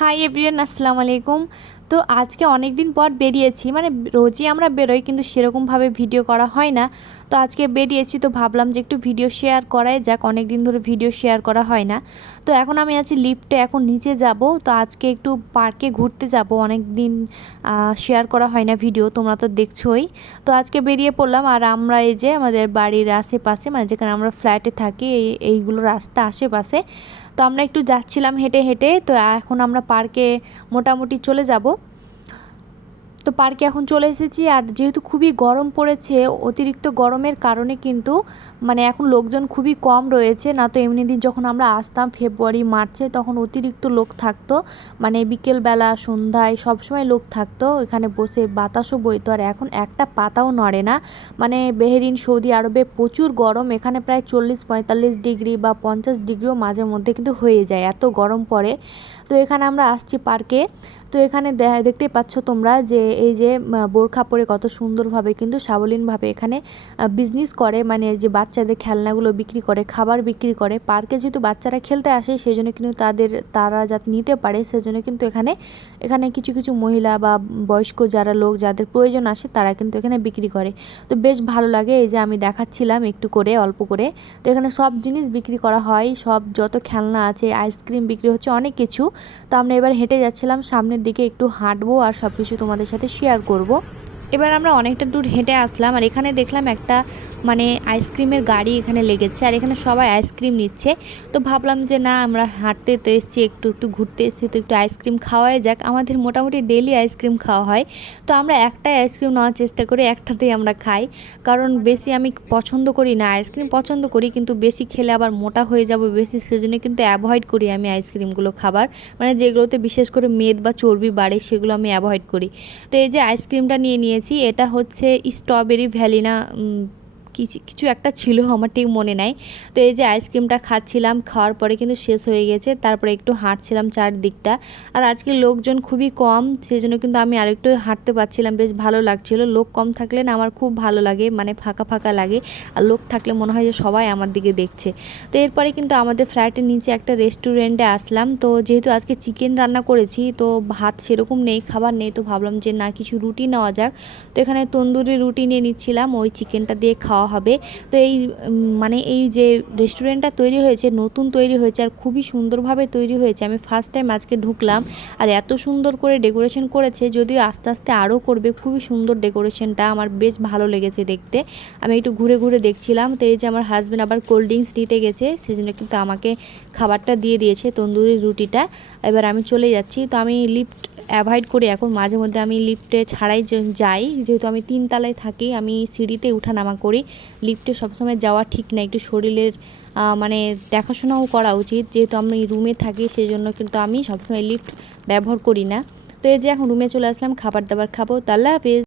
Hi everyone, আসসালামু আলাইকুম। তো আজকে অনেক দিন পর বেরিয়েছি, মানে রোজই আমরা বেরোই কিন্তু সেরকমভাবে ভিডিও করা হয় না। তো আজকে বেরিয়েছি, তো ভাবলাম যে একটু ভিডিও শেয়ার করাই যাক, অনেক দিন ধরে ভিডিও শেয়ার করা হয় না। তো এখন আমি আছি লিফটে, এখন নিচে যাব। তো আজকে একটু পার্কে ঘুরতে যাব, অনেক দিন শেয়ার করা হয় না ভিডিও, তোমরা তো দেখছোই। তো আজকে বেরিয়ে পড়লাম, আর আমরা এই যে আমাদের বাড়ির আশেপাশে, মানে যেখানে আমরা ফ্ল্যাটে থাকি, এইগুলো রাস্তা আশেপাশে। তো আমরা একটু যাচ্ছিলাম হেঁটে হেঁটে। তো এখন আমরা পার্কে মোটামুটি চলে যাব। তো পার্কে এখন চলে এসেছি, আর যেহেতু খুবই গরম পড়েছে, অতিরিক্ত গরমের কারণে কিন্তু মানে এখন লোকজন খুবই কম রয়েছে। না তো এমনি দিন যখন আমরা আসতাম ফেব্রুয়ারি মার্চে, তখন অতিরিক্ত লোক থাকতো, মানে বিকেলবেলা সন্ধ্যায় সবসময় লোক থাকতো এখানে বসে, বাতাসও বইতো। আর এখন একটা পাতাও নড়ে না। মানে বেহরিন সৌদি আরবে প্রচুর গরম, এখানে প্রায় 40-45 ডিগ্রি বা 50 ডিগ্রিও মাঝে মধ্যে কিন্তু হয়ে যায়, এত গরম পড়ে। তো এখানে আমরা আসছি পার্কে। তো এখানে দেখতেই পাচ্ছ তোমরা যে এই যে বোরখা পরে কত সুন্দরভাবে কিন্তু সাবলীনভাবে এখানে বিজনেস করে, মানে যে বাচ্চাদের খেলনাগুলো বিক্রি করে, খাবার বিক্রি করে। পার্কে যেহেতু বাচ্চারা খেলতে আসে, সেই জন্য কিন্তু তারা যাতে নিতে পারে, সেজন্য কিন্তু এখানে এখানে কিছু কিছু মহিলা বা বয়স্ক যারা লোক যাদের প্রয়োজন আসে, তারা কিন্তু এখানে বিক্রি করে। তো বেশ ভালো লাগে, এই যে আমি দেখাচ্ছিলাম একটু করে, অল্প করে। তো এখানে সব জিনিস বিক্রি করা হয়, সব যত খেলনা আছে, আইসক্রিম বিক্রি হচ্ছে, অনেক কিছু। তো আমরা এবার হেঁটে যাচ্ছিলাম, সামনের দিকে একটু হাঁটবো আর সব কিছু তোমাদের সাথে শেয়ার করব। এবার আমরা অনেকটা দূর হেঁটে আসলাম, আর এখানে দেখলাম একটা মানে আইসক্রিমের গাড়ি এখানে লেগেছে, আর এখানে সবাই আইসক্রিম নিচ্ছে। তো ভাবলাম যে না, আমরা হাঁটতে তো এসেছি, একটু একটু ঘুরতে এসেছি, তো একটু আইসক্রিম খাওয়াই যাক। আমাদের মোটামুটি ডেলি আইসক্রিম খাওয়া হয়। তো আমরা একটাই আইসক্রিম নেওয়ার চেষ্টা করি, একটাতেই আমরা খাই, কারণ বেশি আমি পছন্দ করি না। আইসক্রিম পছন্দ করি, কিন্তু বেশি খেলে আবার মোটা হয়ে যাব বেশি, সেজন্য কিন্তু অ্যাভয়েড করি আমি আইসক্রিমগুলো খাবার, মানে যেগুলোতে বিশেষ করে মেদ বা চর্বি বাড়ে, সেগুলো আমি অ্যাভয়েড করি। তো এই যে আইসক্রিমটা নিয়েছি, এটা হচ্ছে স্ট্রবেরি ভ্যানিলা কিছু একটা ছিল, আমার ঠিক মনে নাই। তো এই যে আইসক্রিমটা খাচ্ছিলাম, খাওয়ার পরে কিন্তু শেষ হয়ে গেছে, তারপরে একটু হাঁটছিলাম চারদিকটা। আর আজকে লোকজন খুবই কম, সেই জন্য কিন্তু আমি আরেকটু হাঁটতে পারছিলাম, বেশ ভালো লাগছিল। লোক কম থাকলে না আমার খুব ভালো লাগে, মানে ফাঁকা ফাঁকা লাগে। আর লোক থাকলে মনে হয় যে সবাই আমার দিকে দেখছে। তো এরপরে কিন্তু আমাদের ফ্ল্যাটের নিচে একটা রেস্টুরেন্টে আসলাম। তো যেহেতু আজকে চিকেন রান্না করেছি, তো ভাত সেরকম নেই, খাবার নেই, তো ভাবলাম যে না, কিছু রুটি নেওয়া যাক। তো এখানে তন্দুরি রুটি নিয়ে নিচ্ছিলাম, ওই চিকেনটা দিয়ে খাওয়া হবে। তো এই মানে এই যে রেস্টুরেন্টটা তৈরি হয়েছে, নতুন তৈরি হয়েছে, আর খুবই সুন্দরভাবে তৈরি হয়েছে। আমি ফার্স্ট টাইম আজকে ঢুকলাম, আর এত সুন্দর করে ডেকোরেশন করেছে, যদিও আস্তে আস্তে আরও করবে। খুবই সুন্দর ডেকোরেশনটা, আমার বেশ ভালো লেগেছে দেখতে। আমি একটু ঘুরে ঘুরে দেখছিলাম। তো এই যে আমার হাজব্যান্ড আবার কোল্ড ড্রিঙ্কস নিতে গেছে, সেজন্য কিন্তু আমাকে খাবারটা দিয়ে দিয়েছে, তন্দুরি রুটিটা। এবার আমি চলে যাচ্ছি। তো আমি লিফট অ্যাভয়েড করি এখন, মাঝে মধ্যে আমি লিফটে ছাড়াই যাই, যেহেতু আমি 3 তলায় থাকি, আমি সিঁড়িতে উঠানামা করি। লিফটে সবসময় যাওয়া ঠিক না, একটু শরীরের মানে দেখাশোনাও করা উচিত। যেহেতু আমি রুমে থাকি, সেই জন্য কিন্তু আমি সবসময় লিফট ব্যবহার করি না। তো এই যে এখন রুমে চলে আসলাম, খাবার দাবার খাবো। তো আল্লাহ হাফেজ।